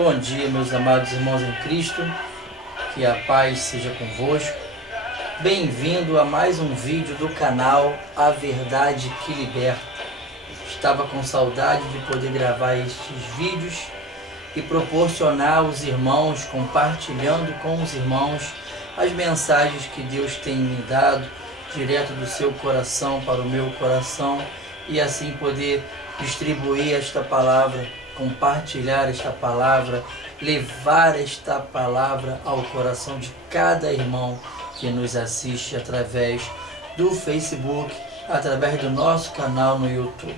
Bom dia, meus amados irmãos em Cristo, que a paz seja convosco. Bem-vindo a mais um vídeo do canal A Verdade que Liberta. Estava com saudade de poder gravar estes vídeos e proporcionar aos irmãos, compartilhando com os irmãos as mensagens que Deus tem me dado direto do seu coração para o meu coração e assim poder distribuir esta palavra, compartilhar esta palavra, levar esta palavra ao coração de cada irmão que nos assiste através do Facebook, através do nosso canal no YouTube.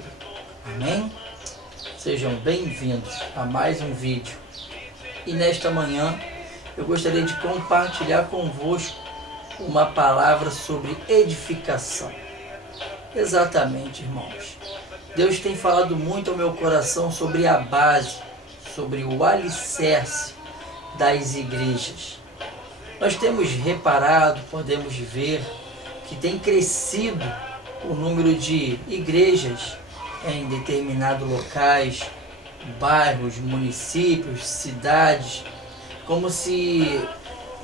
Amém? Sejam bem-vindos a mais um vídeo. E nesta manhã eu gostaria de compartilhar convosco uma palavra sobre edificação. Exatamente, irmãos. Deus tem falado muito ao meu coração sobre a base, sobre o alicerce das igrejas. Nós temos reparado, podemos ver, que tem crescido o número de igrejas em determinados locais, bairros, municípios, cidades, como se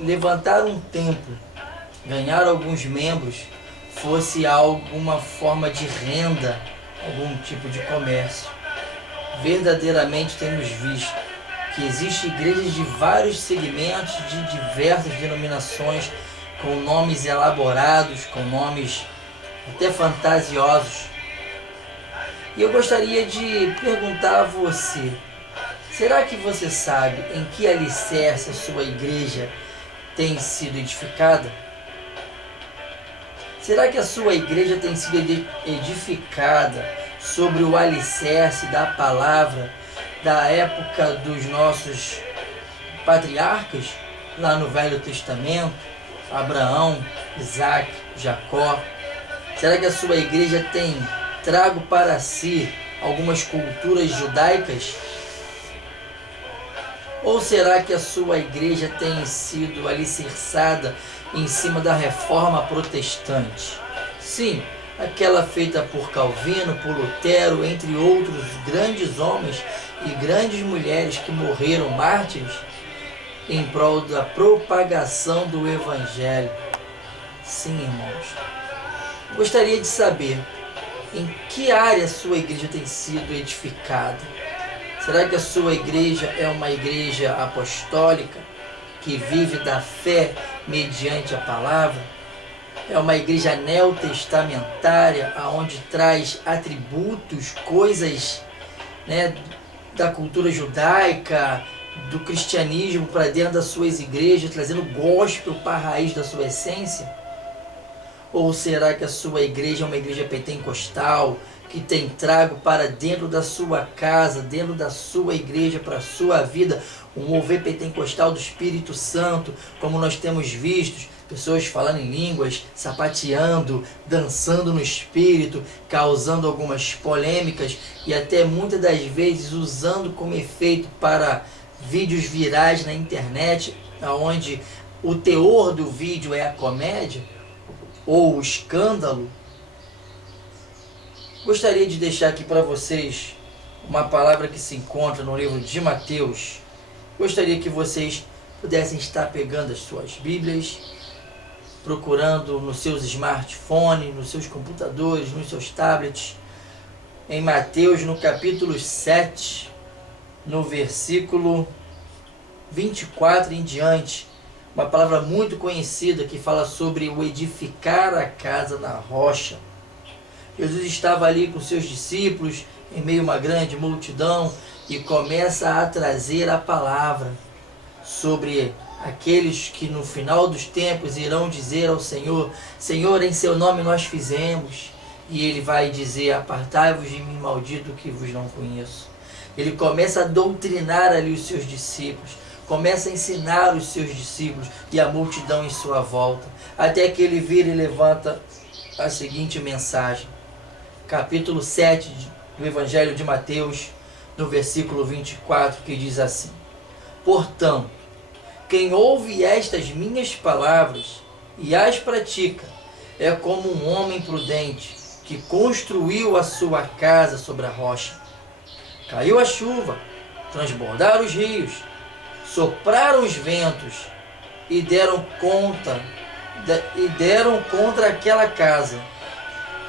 levantar um templo, ganhar alguns membros, fosse alguma forma de renda, algum tipo de comércio. Verdadeiramente temos visto que existem igrejas de vários segmentos, de diversas denominações, com nomes elaborados, com nomes até fantasiosos. E eu gostaria de perguntar a você, será que você sabe em que alicerce a sua igreja tem sido edificada? Será que a sua igreja tem sido edificada sobre o alicerce da palavra da época dos nossos patriarcas, lá no Velho Testamento, Abraão, Isaac, Jacó? Será que a sua igreja tem trago para si algumas culturas judaicas? Ou será que a sua igreja tem sido alicerçada em cima da reforma protestante? Sim, aquela feita por Calvino, por Lutero, entre outros grandes homens e grandes mulheres que morreram mártires em prol da propagação do Evangelho. Sim, irmãos. Gostaria de saber em que área a sua igreja tem sido edificada. Será que a sua igreja é uma igreja apostólica que vive da fé mediante a palavra? É uma igreja neotestamentária, onde traz atributos, coisas, da cultura judaica, do cristianismo para dentro das suas igrejas, trazendo gospel para a raiz da sua essência? Ou será que a sua igreja é uma igreja pentecostal, que tem trago para dentro da sua casa, dentro da sua igreja, para a sua vida, um mover pentecostal do Espírito Santo, como nós temos visto, pessoas falando em línguas, sapateando, dançando no Espírito, causando algumas polêmicas e até muitas das vezes usando como efeito para vídeos virais na internet, onde o teor do vídeo é a comédia ou o escândalo. Gostaria de deixar aqui para vocês uma palavra que se encontra no livro de Mateus. Gostaria que vocês pudessem estar pegando as suas Bíblias, procurando nos seus smartphones, nos seus computadores, nos seus tablets, em Mateus, no capítulo 7, no versículo 24 em diante, uma palavra muito conhecida que fala sobre o edificar a casa na rocha. Jesus estava ali com seus discípulos, em meio a uma grande multidão, e começa a trazer a palavra sobre aqueles que no final dos tempos irão dizer ao Senhor: Senhor, em seu nome nós fizemos. E ele vai dizer: apartai-vos de mim, maldito, que vos não conheço. Ele começa a doutrinar ali os seus discípulos, começa a ensinar os seus discípulos e a multidão em sua volta, até que ele vira e levanta a seguinte mensagem. Capítulo 7 do Evangelho de Mateus, no versículo 24, que diz assim: portanto, quem ouve estas minhas palavras e as pratica, é como um homem prudente que construiu a sua casa sobre a rocha. Caiu a chuva, transbordaram os rios, sopraram os ventos e deram contra aquela casa,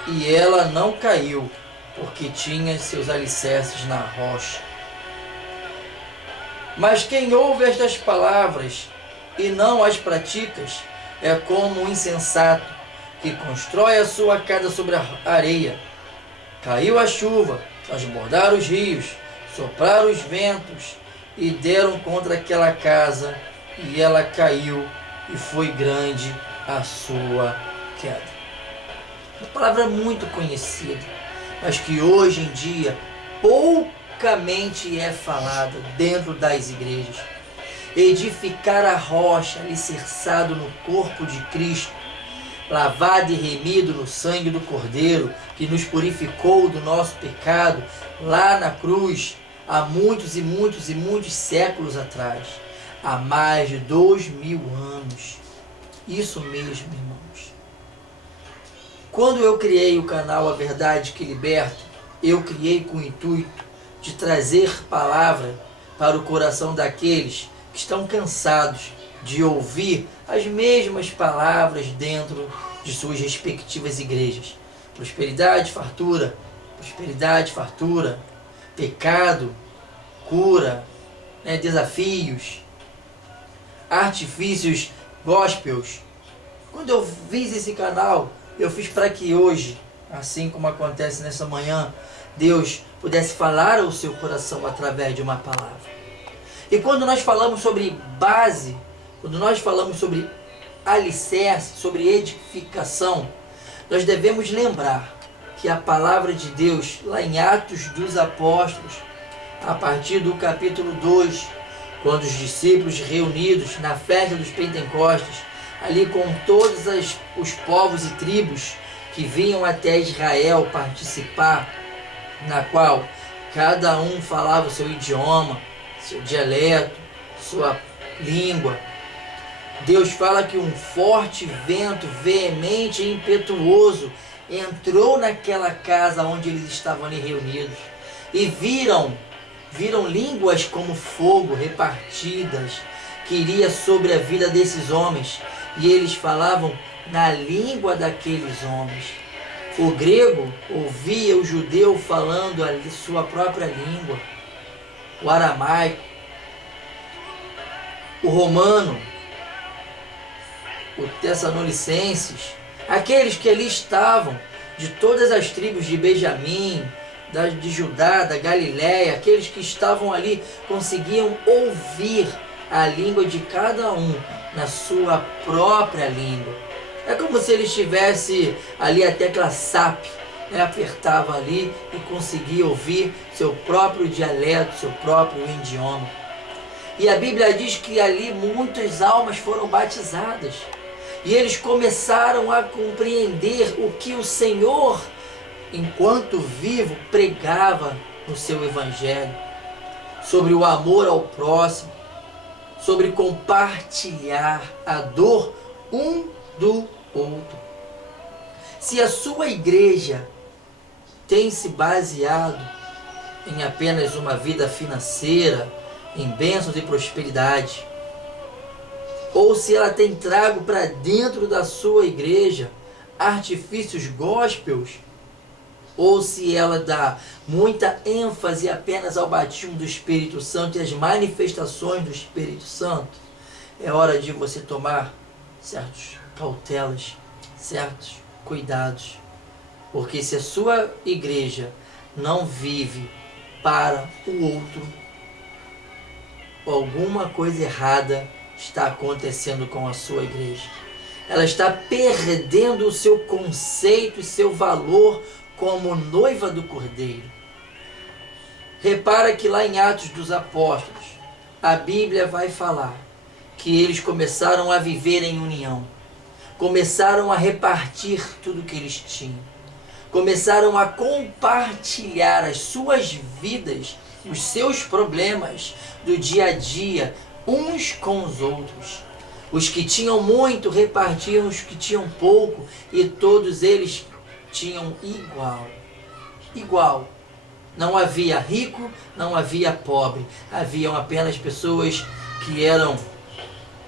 e ela não caiu, porque tinha seus alicerces na rocha. Mas quem ouve estas palavras e não as pratica é como um insensato que constrói a sua casa sobre a areia. Caiu a chuva, transbordaram os rios, sopraram os ventos e deram contra aquela casa, e ela caiu, e foi grande a sua queda. Uma palavra muito conhecida, mas que hoje em dia poucamente é falada dentro das igrejas. Edificar a rocha, alicerçado no corpo de Cristo, lavado e remido no sangue do Cordeiro, que nos purificou do nosso pecado, lá na cruz, há muitos e muitos e muitos séculos atrás, há mais de 2000 anos. Isso mesmo, irmãos. Quando eu criei o canal A Verdade que Liberta, eu criei com o intuito de trazer palavra para o coração daqueles que estão cansados de ouvir as mesmas palavras dentro de suas respectivas igrejas. Prosperidade, fartura, pecado, cura, desafios, artifícios, gospels. Quando eu fiz esse canal, eu fiz para que hoje, assim como acontece nessa manhã, Deus pudesse falar ao seu coração através de uma palavra. E quando nós falamos sobre base, quando nós falamos sobre alicerce, sobre edificação, nós devemos lembrar que a palavra de Deus, lá em Atos dos Apóstolos, a partir do capítulo 2, quando os discípulos reunidos na festa dos Pentecostes, ali com todos os povos e tribos que vinham até Israel participar, na qual cada um falava o seu idioma, seu dialeto, sua língua. Deus fala que um forte vento veemente e impetuoso entrou naquela casa onde eles estavam ali reunidos, e viram línguas como fogo repartidas que iria sobre a vida desses homens, e eles falavam na língua daqueles homens. O grego ouvia o judeu falando a sua própria língua, o aramaico, o romano, o tessalonicenses, aqueles que ali estavam, de todas as tribos de Benjamim, de Judá, da Galiléia, aqueles que estavam ali conseguiam ouvir a língua de cada um na sua própria língua. É como se ele estivesse ali a tecla SAP, apertava ali e conseguia ouvir seu próprio dialeto, seu próprio idioma. E a Bíblia diz que ali muitas almas foram batizadas. E eles começaram a compreender o que o Senhor, enquanto vivo, pregava no seu Evangelho. Sobre o amor ao próximo, sobre compartilhar a dor um do outro. Se a sua igreja tem se baseado em apenas uma vida financeira, em bênçãos e prosperidade, ou se ela tem trago para dentro da sua igreja artifícios gospels, ou se ela dá muita ênfase apenas ao batismo do Espírito Santo e às manifestações do Espírito Santo, é hora de você tomar certas cautelas, certos cuidados, porque se a sua igreja não vive para o outro, alguma coisa errada está acontecendo com a sua igreja. Ela está perdendo o seu conceito e seu valor como noiva do Cordeiro. Repara que lá em Atos dos Apóstolos, a Bíblia vai falar que eles começaram a viver em união, começaram a repartir tudo que eles tinham, começaram a compartilhar as suas vidas, os seus problemas do dia a dia, uns com os outros. Os que tinham muito repartiam os que tinham pouco, e todos eles tinham igual. Não havia rico, não havia pobre. Haviam apenas pessoas que eram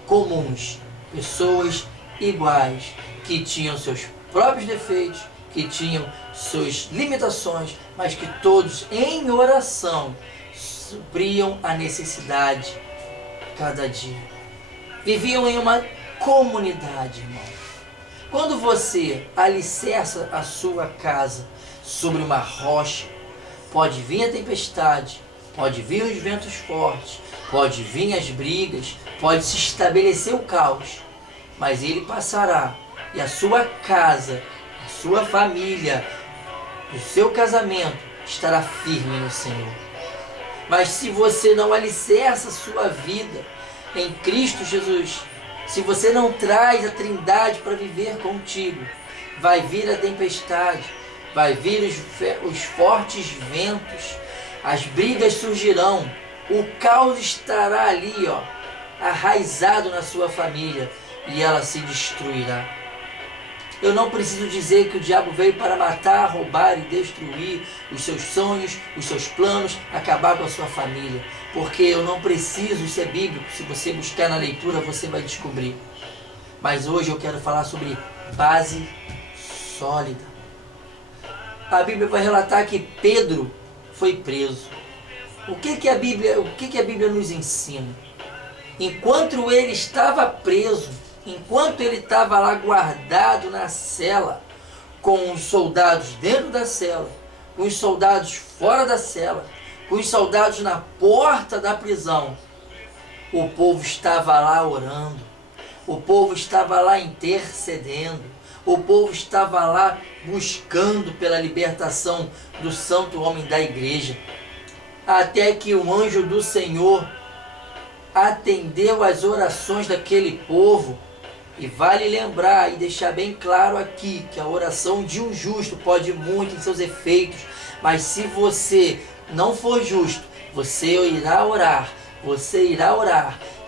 comuns, pessoas iguais, que tinham seus próprios defeitos, que tinham suas limitações, mas que todos em oração supriam a necessidade cada dia. Viviam em uma comunidade, irmão. Quando você alicerça a sua casa sobre uma rocha, pode vir a tempestade, pode vir os ventos fortes, pode vir as brigas, pode se estabelecer o caos, mas ele passará e a sua casa, a sua família, o seu casamento estará firme no Senhor. Mas se você não alicerça a sua vida em Cristo Jesus, se você não traz a Trindade para viver contigo, vai vir a tempestade, vai vir os fortes ventos, as brigas surgirão, o caos estará ali, arraizado na sua família, e ela se destruirá. Eu não preciso dizer que o diabo veio para matar, roubar e destruir os seus sonhos, os seus planos, acabar com a sua família. Porque eu não preciso, isso é bíblico, se você buscar na leitura você vai descobrir. Mas hoje eu quero falar sobre base sólida. A Bíblia vai relatar que Pedro foi preso. O que a Bíblia nos ensina? Enquanto ele estava preso, enquanto ele estava lá guardado na cela, com os soldados dentro da cela, com os soldados fora da cela, com os soldados na porta da prisão, o povo estava lá orando, o povo estava lá intercedendo, o povo estava lá buscando pela libertação do santo homem da igreja, até que o anjo do Senhor atendeu às orações daquele povo. E vale lembrar e deixar bem claro aqui que a oração de um justo pode muito em seus efeitos, mas se você não for justo, você irá orar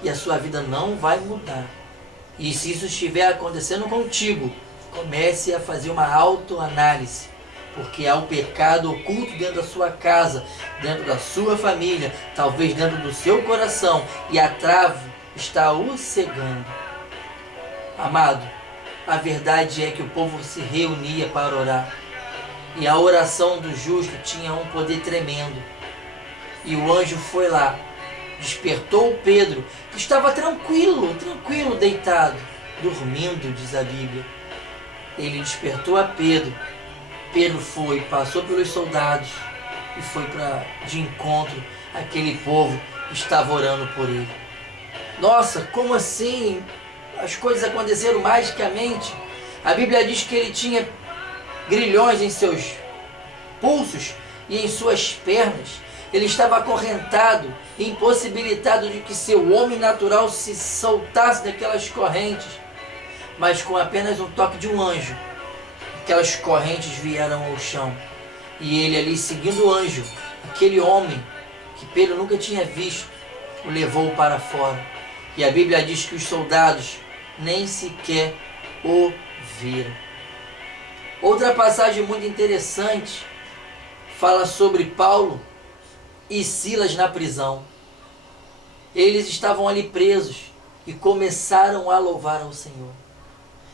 e a sua vida não vai mudar. E se isso estiver acontecendo contigo, comece a fazer uma autoanálise, porque há o pecado oculto dentro da sua casa, dentro da sua família, talvez dentro do seu coração, e a trave está o cegando. Amado, a verdade é que o povo se reunia para orar, e a oração do justo tinha um poder tremendo. E o anjo foi lá, despertou Pedro, que estava tranquilo, deitado, dormindo, diz a Bíblia. Ele despertou a Pedro. Pedro foi, passou pelos soldados e foi de encontro àquele povo que estava orando por ele. Nossa, como assim? As coisas aconteceram magicamente. A Bíblia diz que ele tinha grilhões em seus pulsos e em suas pernas. Ele estava acorrentado, impossibilitado de que seu homem natural se soltasse daquelas correntes. Mas com apenas um toque de um anjo, aquelas correntes vieram ao chão. E ele ali, seguindo o anjo, aquele homem que Pedro nunca tinha visto, o levou para fora. E a Bíblia diz que os soldados nem sequer o viram. Outra passagem muito interessante fala sobre Paulo e Silas na prisão. Eles estavam ali presos e começaram a louvar ao Senhor.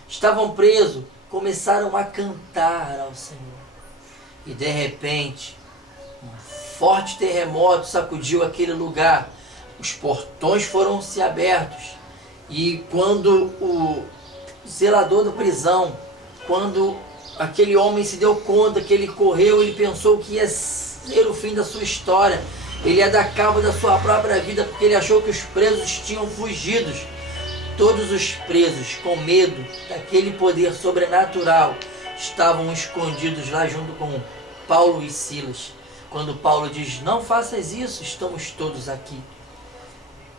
Estavam presos, começaram a cantar ao Senhor. E de repente, um forte terremoto sacudiu aquele lugar. Os portões foram se abertos. E quando o zelador da prisão, quando aquele homem se deu conta que ele correu, ele pensou que ia ser o fim da sua história. Ele ia dar cabo da sua própria vida, porque ele achou que os presos tinham fugido. Todos os presos, com medo daquele poder sobrenatural, estavam escondidos lá junto com Paulo e Silas. Quando Paulo diz, não faças isso, estamos todos aqui.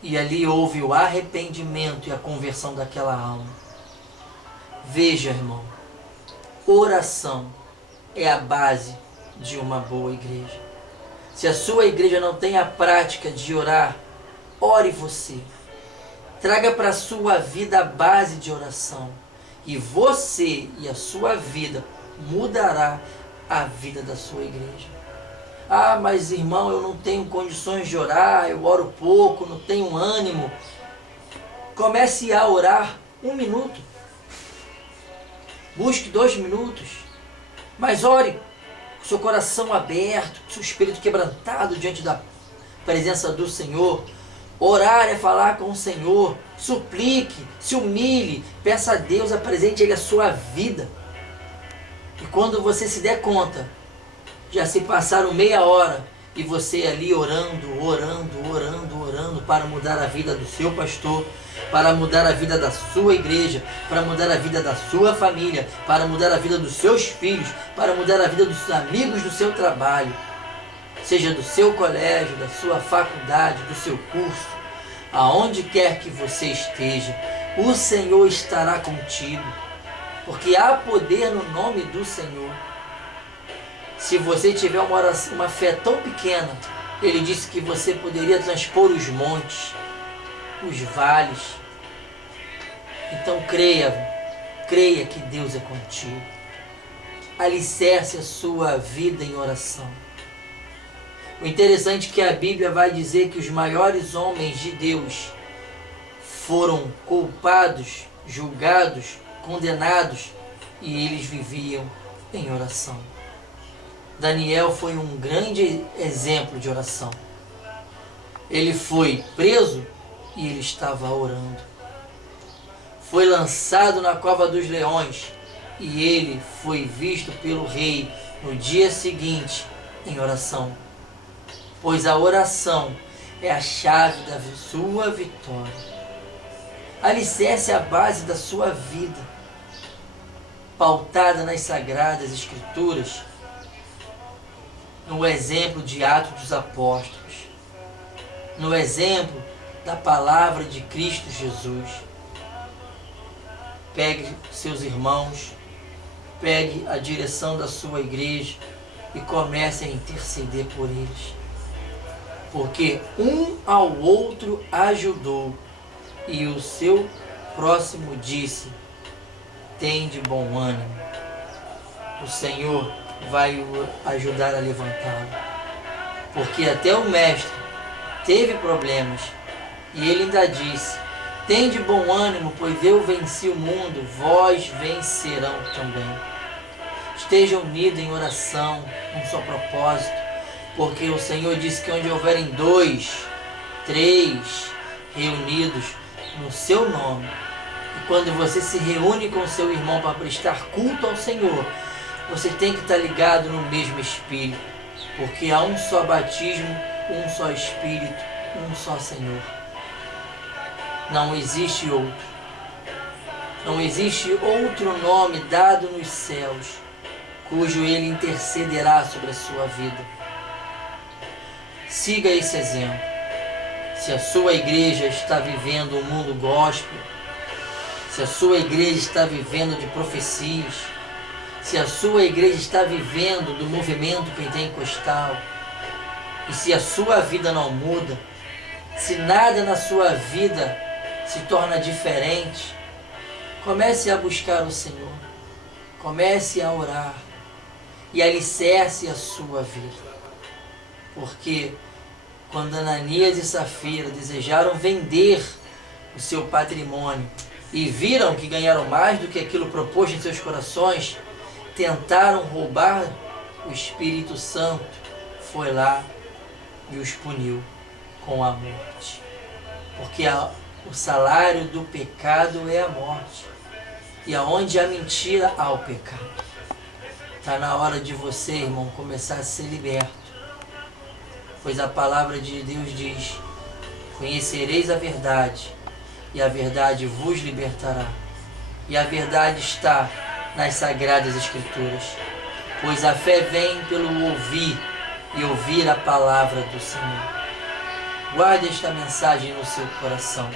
E ali houve o arrependimento e a conversão daquela alma. Veja, irmão, oração é a base de uma boa igreja. Se a sua igreja não tem a prática de orar, ore você. Traga para a sua vida a base de oração. E você e a sua vida mudará a vida da sua igreja. Ah, mas irmão, eu não tenho condições de orar, eu oro pouco, não tenho ânimo. Comece a orar 1 minuto. Busque 2 minutos. Mas ore com seu coração aberto, com seu espírito quebrantado diante da presença do Senhor. Orar é falar com o Senhor. Suplique, se humilhe, peça a Deus, apresente Ele a sua vida. E quando você se der conta, já se passaram meia hora e você ali orando para mudar a vida do seu pastor, para mudar a vida da sua igreja, para mudar a vida da sua família, para mudar a vida dos seus filhos, para mudar a vida dos amigos do seu trabalho, seja do seu colégio, da sua faculdade, do seu curso, aonde quer que você esteja, o Senhor estará contigo, porque há poder no nome do Senhor. Se você tiver uma fé tão pequena, Ele disse que você poderia transpor os montes, os vales. Então creia que Deus é contigo. Alicerce a sua vida em oração. O interessante é que a Bíblia vai dizer que os maiores homens de Deus foram culpados, julgados, condenados, e eles viviam em oração. Daniel foi um grande exemplo de oração. Ele foi preso e ele estava orando. Foi lançado na cova dos leões e ele foi visto pelo rei no dia seguinte em oração. Pois a oração é a chave da sua vitória. Alicerce a base da sua vida, pautada nas sagradas escrituras, no exemplo de Atos dos Apóstolos, no exemplo da palavra de Cristo Jesus. Pegue seus irmãos, pegue a direção da sua igreja e comece a interceder por eles. Porque um ao outro ajudou e o seu próximo disse: tende bom ânimo, o Senhor vai o ajudar a levantá-lo. Porque até o mestre teve problemas e ele ainda disse: tende bom ânimo, pois eu venci o mundo, vós vencerão também. Esteja unido em oração, com só propósito, porque o Senhor disse que onde houverem 2, 3 reunidos no seu nome, e quando você se reúne com seu irmão para prestar culto ao Senhor, você tem que estar ligado no mesmo Espírito, porque há um só batismo, um só Espírito, um só Senhor. Não existe outro. Não existe outro nome dado nos céus, cujo Ele intercederá sobre a sua vida. Siga esse exemplo. Se a sua igreja está vivendo um mundo gospel, se a sua igreja está vivendo de profecias, se a sua igreja está vivendo do movimento pentecostal, e se a sua vida não muda, se nada na sua vida se torna diferente, comece a buscar o Senhor, comece a orar e alicerce a sua vida. Porque quando Ananias e Safira desejaram vender o seu patrimônio e viram que ganharam mais do que aquilo proposto em seus corações, tentaram roubar, o Espírito Santo foi lá e os puniu com a morte. Porque o salário do pecado é a morte. E aonde há mentira, há o pecado. Está na hora de você, irmão, começar a ser liberto. Pois a palavra de Deus diz: conhecereis a verdade, e a verdade vos libertará. E a verdade está nas Sagradas Escrituras. Pois a fé vem pelo ouvir, e ouvir a palavra do Senhor. Guarde esta mensagem no seu coração,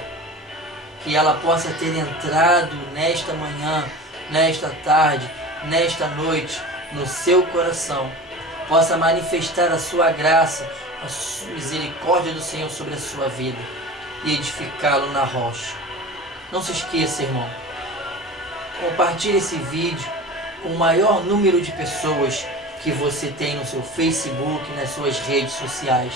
que ela possa ter entrado nesta manhã, nesta tarde, nesta noite, no seu coração, possa manifestar a sua graça, a sua misericórdia do Senhor sobre a sua vida e edificá-lo na rocha. Não se esqueça, irmão, compartilhe esse vídeo com o maior número de pessoas que você tem no seu Facebook, nas suas redes sociais.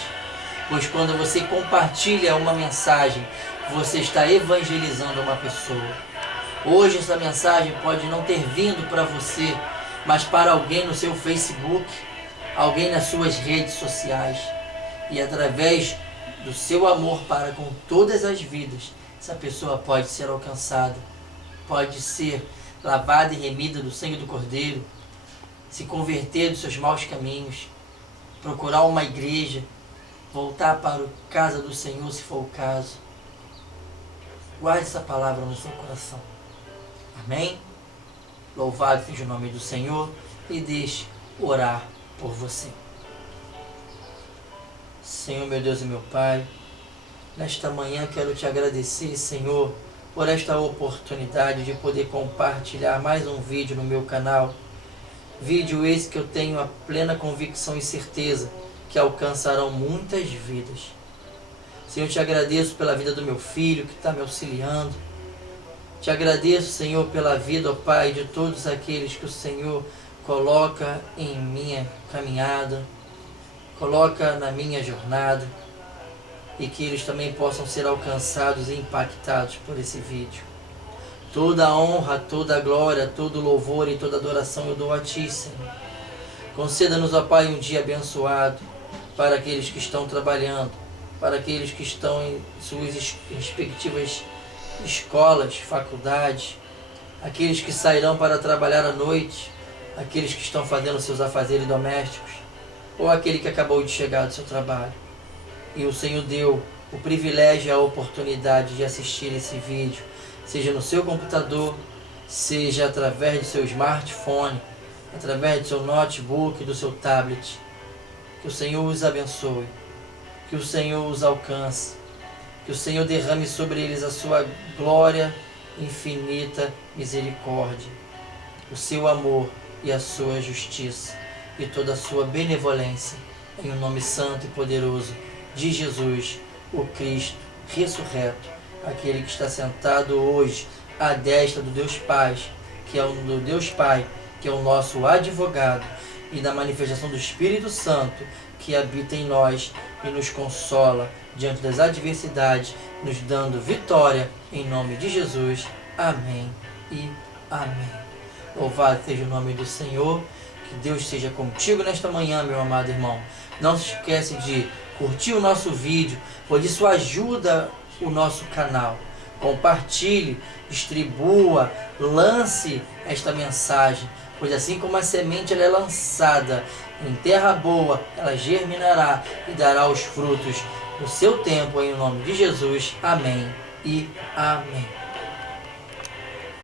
Pois quando você compartilha uma mensagem, você está evangelizando uma pessoa. Hoje essa mensagem pode não ter vindo para você, mas para alguém no seu Facebook, alguém nas suas redes sociais. E através do seu amor para com todas as vidas, essa pessoa pode ser alcançada, pode ser lavada e remida do sangue do Cordeiro, se converter dos seus maus caminhos, procurar uma igreja, voltar para a casa do Senhor se for o caso. Guarde essa palavra no seu coração. Amém? Louvado seja o nome do Senhor e deixe orar por você. Senhor, meu Deus e meu Pai, nesta manhã quero te agradecer, Senhor, por esta oportunidade de poder compartilhar mais um vídeo no meu canal. Vídeo esse que eu tenho a plena convicção e certeza que alcançarão muitas vidas. Senhor, te agradeço pela vida do meu filho que está me auxiliando. Te agradeço, Senhor, pela vida, ó Pai, de todos aqueles que o Senhor coloca em minha caminhada, coloca na minha jornada, e que eles também possam ser alcançados e impactados por esse vídeo. Toda a honra, toda a glória, todo o louvor e toda a adoração eu dou a Ti, Senhor. Conceda-nos, ó Pai, um dia abençoado para aqueles que estão trabalhando, para aqueles que estão em suas respectivas escolas, faculdades, aqueles que sairão para trabalhar à noite, aqueles que estão fazendo seus afazeres domésticos, ou aquele que acabou de chegar do seu trabalho. E o Senhor deu o privilégio e a oportunidade de assistir esse vídeo, seja no seu computador, seja através do seu smartphone, através do seu notebook, do seu tablet. Que o Senhor os abençoe, que o Senhor os alcance, que o Senhor derrame sobre eles a sua glória, infinita misericórdia, o seu amor e a sua justiça e toda a sua benevolência, em um nome santo e poderoso de Jesus, o Cristo ressurreto, aquele que está sentado hoje à destra do Deus Pai, que é o nosso advogado, e da manifestação do Espírito Santo que habita em nós e nos consola diante das adversidades, nos dando vitória em nome de Jesus. Amém e amém. Louvado seja o nome do Senhor. Que Deus esteja contigo nesta manhã, meu amado irmão. Não se esquece de curtir o nosso vídeo, pois isso ajuda o nosso canal. Compartilhe, distribua, lance esta mensagem, pois assim como a semente ela é lançada em terra boa, ela germinará e dará os frutos no seu tempo, em nome de Jesus. Amém e amém.